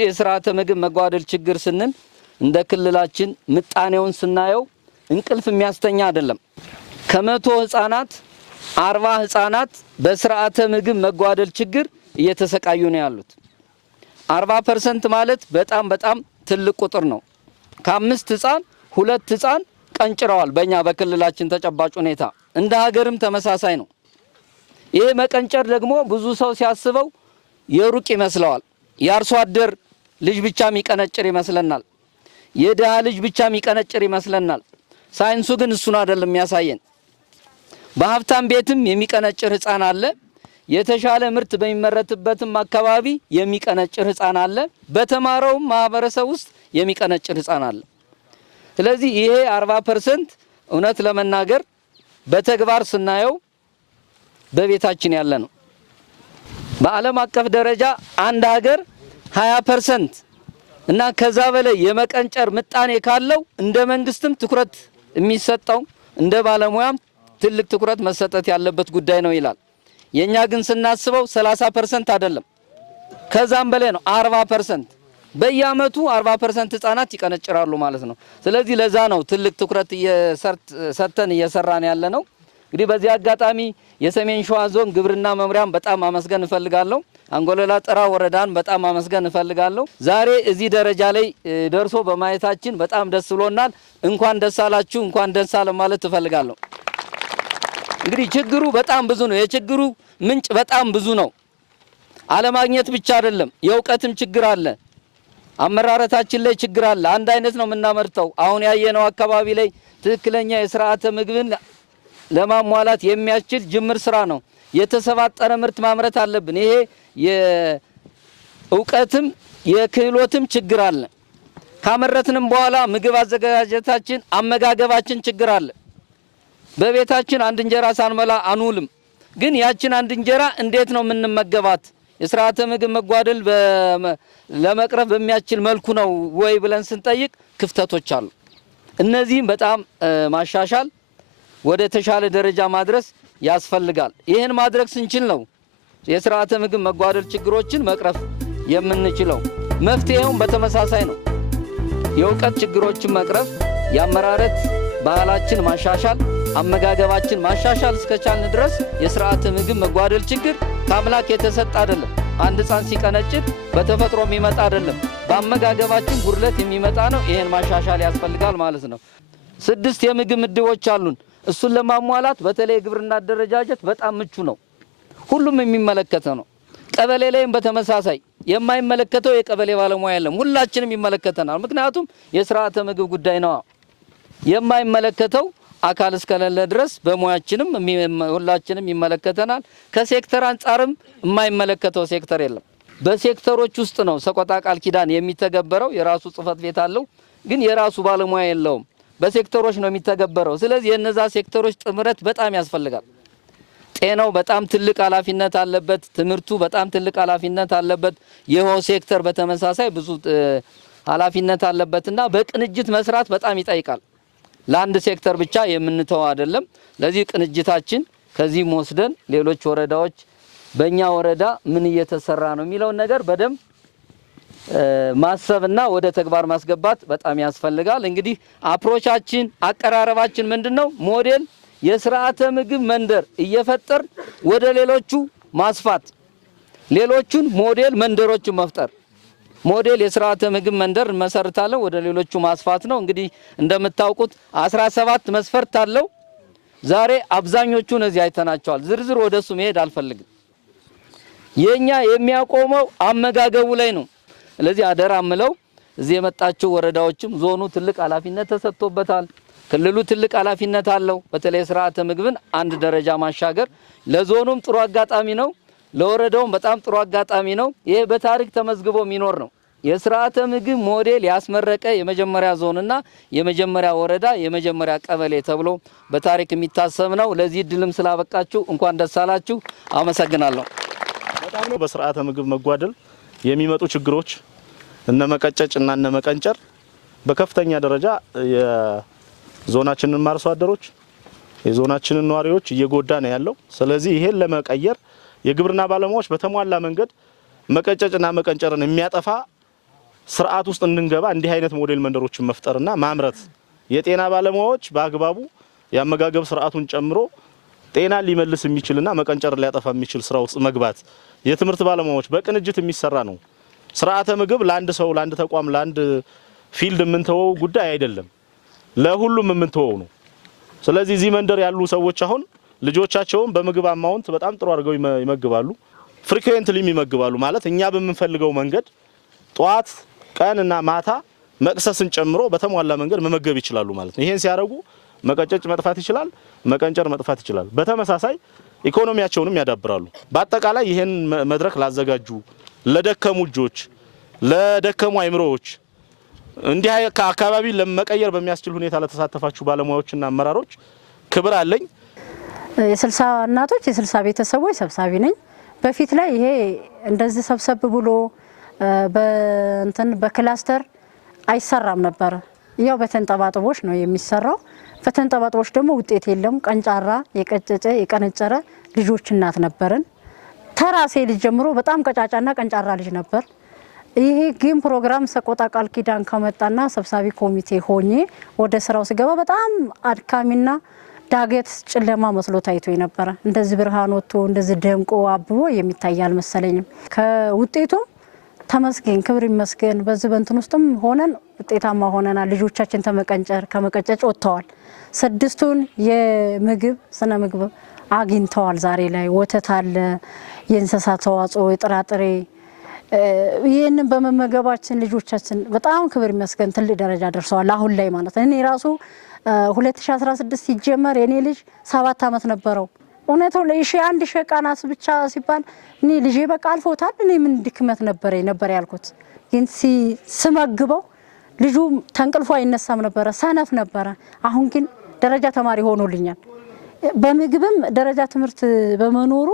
እንግዲህ የስርዓተ ምግብ መጓደል ችግር ስንል እንደ ክልላችን ምጣኔውን ስናየው እንቅልፍ የሚያስተኛ አይደለም። ከመቶ ህፃናት 40 ህፃናት በስርዓተ ምግብ መጓደል ችግር እየተሰቃዩ ነው ያሉት። 40% ማለት በጣም ትልቅ ቁጥር ነው። ከ5 ህፃን 2 ህፃን ቀንጭረዋል በእኛ በክልላችን ተጨባጭ ሁኔታ። እንደ ሀገርም ተመሳሳይ ነው። ይሄ መቀንጨር ደግሞ ብዙ ሰው ሲያስበው የሩቅ ይመስለዋል። የአርሶ አደር ልጅ ብቻ የሚቀነጭር ይመስለናል። የደሃ ልጅ ብቻ የሚቀነጭር ይመስለናል። ሳይንሱ ግን እሱን አይደለም የሚያሳየን። በሀብታም ቤትም የሚቀነጭር ህፃን አለ። የተሻለ ምርት በሚመረትበትም አካባቢ የሚቀነጭር ህፃን አለ። በተማረውም ማህበረሰብ ውስጥ የሚቀነጭር ህፃን አለ። ስለዚህ ይሄ 40% እውነት ለመናገር በተግባር ስናየው በቤታችን ያለ ነው። በዓለም አቀፍ ደረጃ አንድ ሀገር 20% እና ከዛ በላይ የመቀንጨር ምጣኔ ካለው እንደ መንግስትም ትኩረት የሚሰጠው እንደ ባለሙያም ትልቅ ትኩረት መሰጠት ያለበት ጉዳይ ነው ይላል። የኛ ግን ስናስበው 30% አይደለም፣ ከዛም በላይ ነው። 40% በየአመቱ 40% ህፃናት ይቀነጭራሉ ማለት ነው። ስለዚህ ለዛ ነው ትልቅ ትኩረት ሰጥተን እየሰራን ያለ ነው። እንግዲህ በዚህ አጋጣሚ የሰሜን ሸዋ ዞን ግብርና መምሪያን በጣም አመስገን እፈልጋለሁ። አንጎለላ ጥራ ወረዳን በጣም አመስገን እፈልጋለሁ። ዛሬ እዚህ ደረጃ ላይ ደርሶ በማየታችን በጣም ደስ ብሎናል። እንኳን ደስ አላችሁ፣ እንኳን ደስ አለ ማለት እፈልጋለሁ። እንግዲህ ችግሩ በጣም ብዙ ነው። የችግሩ ምንጭ በጣም ብዙ ነው። አለማግኘት ብቻ አይደለም፣ የእውቀትም ችግር አለ። አመራረታችን ላይ ችግር አለ። አንድ አይነት ነው የምናመርተው። አሁን ያየነው አካባቢ ላይ ትክክለኛ የስርዓተ ምግብን ለማሟላት የሚያስችል ጅምር ስራ ነው። የተሰባጠረ ምርት ማምረት አለብን። ይሄ የእውቀትም የክህሎትም ችግር አለ። ካመረትንም በኋላ ምግብ አዘጋጀታችን አመጋገባችን ችግር አለ። በቤታችን አንድ እንጀራ ሳንበላ አንውልም። ግን ያችን አንድ እንጀራ እንዴት ነው የምንመገባት? የስርዓተ ምግብ መጓደል ለመቅረፍ በሚያስችል መልኩ ነው ወይ ብለን ስንጠይቅ ክፍተቶች አሉ። እነዚህም በጣም ማሻሻል ወደ ተሻለ ደረጃ ማድረስ ያስፈልጋል። ይህን ማድረግ ስንችል ነው የስርዓተ ምግብ መጓደል ችግሮችን መቅረፍ የምንችለው። መፍትሄውም በተመሳሳይ ነው። የእውቀት ችግሮችን መቅረፍ፣ የአመራረት ባህላችን ማሻሻል፣ አመጋገባችን ማሻሻል እስከቻልን ድረስ የስርዓተ ምግብ መጓደል ችግር ከአምላክ የተሰጠ አይደለም። አንድ ህፃን ሲቀነጭር በተፈጥሮ የሚመጣ አይደለም፣ በአመጋገባችን ጉድለት የሚመጣ ነው። ይሄን ማሻሻል ያስፈልጋል ማለት ነው። 6 የምግብ ምድቦች አሉን። እሱን ለማሟላት በተለይ የግብርና አደረጃጀት በጣም ምቹ ነው። ሁሉም የሚመለከተው ነው። ቀበሌ ላይም በተመሳሳይ የማይመለከተው የቀበሌ ባለሙያ የለም። ሁላችንም ይመለከተናል። ምክንያቱም የስርዓተ ምግብ ጉዳይ ነው። የማይመለከተው አካል እስከሌለ ድረስ በሙያችንም ሁላችንም ይመለከተናል። ከሴክተር አንጻርም የማይመለከተው ሴክተር የለም። በሴክተሮች ውስጥ ነው ሰቆጣ ቃል ኪዳን የሚተገበረው። የራሱ ጽህፈት ቤት አለው፣ ግን የራሱ ባለሙያ የለውም። በሴክተሮች ነው የሚተገበረው። ስለዚህ የነዛ ሴክተሮች ጥምረት በጣም ያስፈልጋል። ጤናው በጣም ትልቅ ኃላፊነት አለበት። ትምህርቱ በጣም ትልቅ ኃላፊነት አለበት። የውሃው ሴክተር በተመሳሳይ ብዙ ኃላፊነት አለበትና በቅንጅት መስራት በጣም ይጠይቃል። ለአንድ ሴክተር ብቻ የምንተው አይደለም። ለዚህ ቅንጅታችን ከዚህም ወስደን ሌሎች ወረዳዎች በእኛ ወረዳ ምን እየተሰራ ነው የሚለውን ነገር በደንብ ማሰብና ወደ ተግባር ማስገባት በጣም ያስፈልጋል። እንግዲህ አፕሮቻችን አቀራረባችን ምንድነው? ሞዴል የስርዓተ ምግብ መንደር እየፈጠር ወደ ሌሎቹ ማስፋት፣ ሌሎቹን ሞዴል መንደሮችን መፍጠር። ሞዴል የስርዓተ ምግብ መንደር መሰርታለን፣ ወደ ሌሎቹ ማስፋት ነው። እንግዲህ እንደምታውቁት 17 መስፈርት አለው። ዛሬ አብዛኞቹን እዚህ አይተናቸዋል። ዝርዝር ወደሱ መሄድ አልፈልግም። የኛ የሚያቆመው አመጋገቡ ላይ ነው። ስለዚህ አደራ ምለው እዚህ የመጣችሁ ወረዳዎችም ዞኑ ትልቅ ኃላፊነት ተሰጥቶበታል። ክልሉ ትልቅ ኃላፊነት አለው። በተለይ ስርዓተ ምግብን አንድ ደረጃ ማሻገር ለዞኑም ጥሩ አጋጣሚ ነው፣ ለወረዳውም በጣም ጥሩ አጋጣሚ ነው። ይሄ በታሪክ ተመዝግቦ የሚኖር ነው። የስርዓተ ምግብ ሞዴል ያስመረቀ የመጀመሪያ ዞንና የመጀመሪያ ወረዳ የመጀመሪያ ቀበሌ ተብሎ በታሪክ የሚታሰብ ነው። ለዚህ ድልም ስላበቃችሁ እንኳን ደስ አላችሁ። አመሰግናለሁ። በጣም ነው። በስርዓተ ምግብ መጓደል የሚመጡ ችግሮች እነ መቀጨጭ እና እነ መቀንጨር በከፍተኛ ደረጃ የዞናችንን አርሶ አደሮች የዞናችንን ነዋሪዎች እየጎዳ ነው ያለው። ስለዚህ ይሄን ለመቀየር የግብርና ባለሙያዎች በተሟላ መንገድ መቀጨጭና መቀንጨርን የሚያጠፋ ስርዓት ውስጥ እንድንገባ እንዲህ አይነት ሞዴል መንደሮችን መፍጠርና ማምረት የጤና ባለሙያዎች በአግባቡ ያመጋገብ ስርዓቱን ጨምሮ ጤና ሊመልስ የሚችልና መቀንጨር ሊያጠፋ የሚችል ስራ ውስጥ መግባት የትምህርት ባለሙያዎች በቅንጅት የሚሰራ ነው። ስርዓተ ምግብ ለአንድ ሰው ለአንድ ተቋም ለአንድ ፊልድ የምንተወው ጉዳይ አይደለም፣ ለሁሉም የምንተወው ነው። ስለዚህ እዚህ መንደር ያሉ ሰዎች አሁን ልጆቻቸውን በምግብ አማውንት በጣም ጥሩ አድርገው ይመግባሉ። ፍሪኩዌንትሊ ይመግባሉ ማለት እኛ በምንፈልገው መንገድ ጧት ቀንና ማታ መቅሰስን ጨምሮ በተሟላ መንገድ መመገብ ይችላሉ ማለት ነው። ይሄን ሲያደርጉ መቀጨጭ መጥፋት ይችላል፣ መቀንጨር መጥፋት ይችላል። በተመሳሳይ ኢኮኖሚያቸውንም ያዳብራሉ። በአጠቃላይ ይሄን መድረክ ላዘጋጁ ለደከሙ እጆች፣ ለደከሙ አይምሮዎች እንዲህ አካባቢ ለመቀየር በሚያስችል ሁኔታ ለተሳተፋችሁ ባለሙያዎችና አመራሮች ክብር አለኝ። የ60 እናቶች የ60 ቤተሰቦች ሰብሳቢ ነኝ። በፊት ላይ ይሄ እንደዚህ ሰብሰብ ብሎ በክላስተር አይሰራም ነበር። ያው በተንጠባጥቦች ነው የሚሰራው። በተንጠባጥቦች ደግሞ ውጤት የለም። ቀንጫራ የቀጨጨ የቀነጨረ ልጆች እናት ነበርን። ተራሴ ልጅ ጀምሮ በጣም ቀጫጫና ቀንጫራ ልጅ ነበር። ይሄ ግን ፕሮግራም ሰቆጣ ቃል ኪዳን ከመጣና ሰብሳቢ ኮሚቴ ሆኜ ወደ ስራው ሲገባ በጣም አድካሚና ዳገት ጨለማ መስሎ ታይቶ ነበረ። እንደዚህ ብርሃን ወጥቶ እንደዚህ ደምቆ አብቦ የሚታይ አልመሰለኝም። ከውጤቱም ተመስገን ክብር ይመስገን። በዚህ በእንትን ውስጥም ሆነን ውጤታማ ሆነናል። ልጆቻችን ከመቀጨጭ ወጥተዋል። 6ቱን የምግብ ስነ ምግብ አግኝተዋል። ዛሬ ላይ ወተት አለ፣ የእንስሳት ተዋጽኦ፣ የጥራጥሬ ይህንን በመመገባችን ልጆቻችን በጣም ክብር ይመስገን ትልቅ ደረጃ ደርሰዋል። አሁን ላይ ማለት እኔ ራሱ 2016 ሲጀመር የኔ ልጅ 7 ዓመት ነበረው። እውነታው አንድ ሺህ ቃናት ብቻ ሲባል እኔ ልጄ በቃ አልፎታል። እኔ ምን ድክመት ነበር ያልኩት። ግን ስመግበው ልጁ ተንቅልፎ አይነሳም ነበረ፣ ሰነፍ ነበረ። አሁን ግን ደረጃ ተማሪ ሆኖልኛል። በምግብም ደረጃ ትምህርት በመኖሩ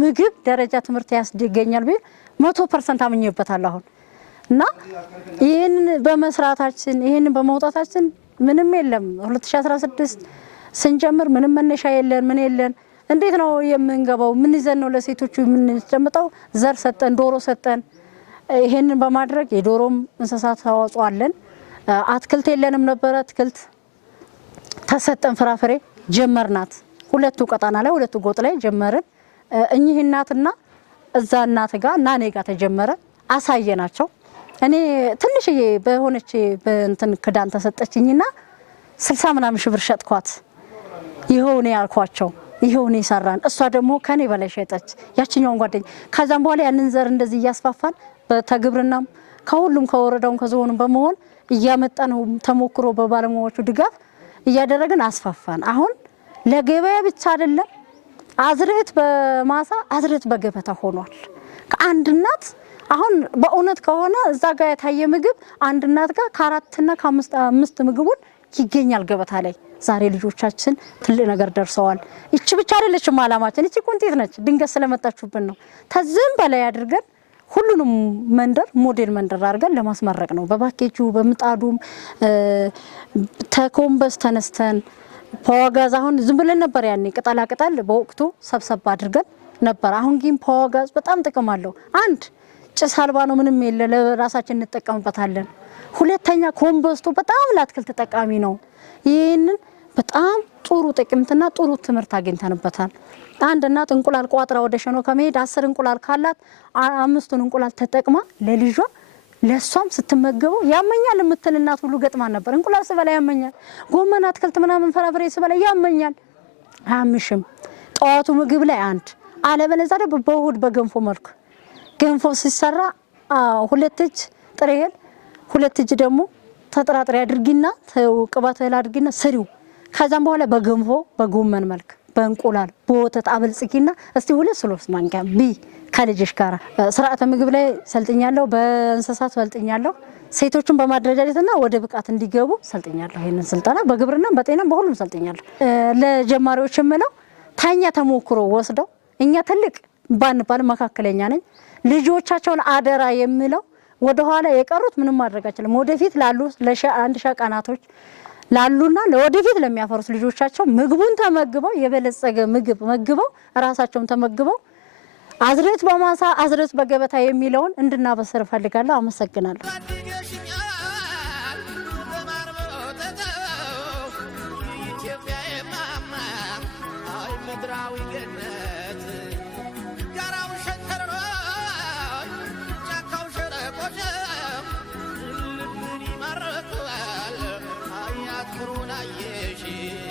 ምግብ ደረጃ ትምህርት ያስገኛል ቢል 100% አምኜበታለሁ አሁን እና ይህን በመስራታችን ይህን በመውጣታችን ምንም የለም። 2016 ስንጀምር ምንም መነሻ የለን ምን የለን። እንዴት ነው የምንገባው? ምን ይዘን ነው ለሴቶቹ የምንጨምጠው? ዘር ሰጠን፣ ዶሮ ሰጠን። ይሄንን በማድረግ የዶሮም እንስሳት ተዋጽኦ አለን። አትክልት የለንም ነበረ። አትክልት ተሰጠን። ፍራፍሬ ጀመርናት። 2 ቀጣና ላይ 2 ጎጥ ላይ ጀመርን። እኚህ እናትና እዛ እናት ጋር እና እኔ ጋር ተጀመረ። አሳየናቸው። እኔ ትንሽዬ በሆነች በእንትን ክዳን ተሰጠችኝና 60 ምናምን ሺህ ብር ሸጥኳት። ይኸው ነው ያልኳቸው። ይኸው ነው ይሰራን። እሷ ደግሞ ከኔ በላይ ሸጠች ያችኛውን ጓደኛ። ከዛም በኋላ ያንን ዘር እንደዚህ እያስፋፋን በተግብርናም ከሁሉም ከወረዳውም ከዞኑም በመሆን እያመጣን ተሞክሮ በባለሙያዎቹ ድጋፍ እያደረግን አስፋፋን። አሁን ለገበያ ብቻ አይደለም፣ አዝርዕት በማሳ አዝርዕት በገበታ ሆኗል። ከአንድ እናት አሁን በእውነት ከሆነ እዛ ጋር የታየ ምግብ አንድ እናት ጋር ከ4 እና ከ5 ምግቡን ይገኛል ገበታ ላይ። ዛሬ ልጆቻችን ትልቅ ነገር ደርሰዋል። እቺ ብቻ አይደለችም አላማችን። እቺ ቁንጢት ነች፣ ድንገት ስለመጣችሁብን ነው። ተዝም በላይ አድርገን ሁሉንም መንደር ሞዴል መንደር አድርገን ለማስመረቅ ነው። በፓኬጁ በምጣዱም ተኮምበስ ተነስተን ፓዋጋዝ አሁን ዝም ብለን ነበር ያኔ ቅጠላ ቅጠል በወቅቱ ሰብሰብ አድርገን ነበር። አሁን ግን ፓዋጋዝ በጣም ጥቅም አለው። አንድ ጭስ አልባ ነው፣ ምንም የለ፣ ለራሳችን እንጠቀምበታለን። ሁለተኛ ኮምበስቱ በጣም ለአትክልት ተጠቃሚ ነው። ይህንን በጣም ጥሩ ጥቅምትና ጥሩ ትምህርት አግኝተንበታል። አንድ እናት እንቁላል ቋጥራ ወደ ሸኖ ከመሄድ 10 እንቁላል ካላት 5ቱን እንቁላል ተጠቅማ ለልጇ ለሷም ስትመገበው ያመኛል የምትል እናት ሁሉ ገጥማን ነበር። እንቁላል ስበላ ያመኛል፣ ጎመን አትክልት ምናምን ፍራፍሬ ስበላ ያመኛል። አያምሽም። ጠዋቱ ምግብ ላይ አንድ አለበለዚያ ደግሞ በእሁድ በገንፎ መልኩ ገንፎ ሲሰራ 2 እጅ ጥሬ እህል 2 እጅ ደግሞ ተጥራጥሬ አድርጊና ቅባት እህል አድርጊና ስሪው። ከዛም በኋላ በገንፎ በጎመን መልክ በእንቁላል በወተት አበልጽጊና እስቲ 2 ማንኪያ ቢ ከልጅሽ ጋር ስርዓተ ምግብ ላይ ሰልጥኛለሁ። በእንስሳት ሰልጥኛለሁ። ሴቶችን በማደረጃጀትና ወደ ብቃት እንዲገቡ ሰልጥኛለሁ። ይሄንን ስልጠና በግብርናም በጤናም በሁሉም ሰልጥኛለሁ። ለጀማሪዎች የምለው ታኛ ተሞክሮ ወስደው እኛ ትልቅ ባንባል መካከለኛ ነኝ ልጆቻቸውን አደራ የምለው ወደ ኋላ የቀሩት ምንም ማድረግ አይችልም። ወደፊት ላሉ ለ1 ሺህ ቀናቶች ላሉና ለወደፊት ለሚያፈሩት ልጆቻቸው ምግቡን ተመግበው የበለጸገ ምግብ መግበው ራሳቸውን ተመግበው አዝርዕት በማሳ አዝርዕት በገበታ የሚለውን እንድናበስር ፈልጋለሁ። አመሰግናለሁ። She